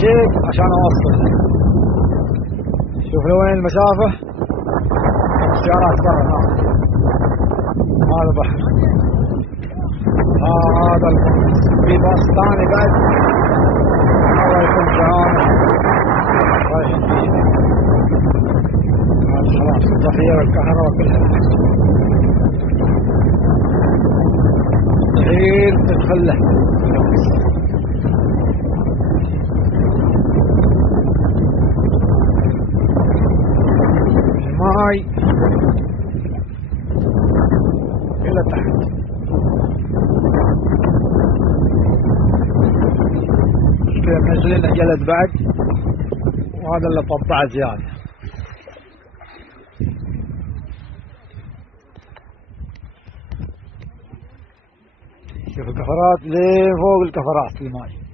شيك عشان اوصل. شوف لوين المسافة. السيارات برا. هذا بحر. هذا في باص ثاني بعد. الله يكون بعونه. رايحين فيه. هذا خلاص الضحية والكهرباء كلها. الحين تدخل له. الماي إلى تحت. كذا منزلين جلد بعد، وهذا اللي طبعه زيادة. شوف الكفرات لين فوق الكفرات الماي.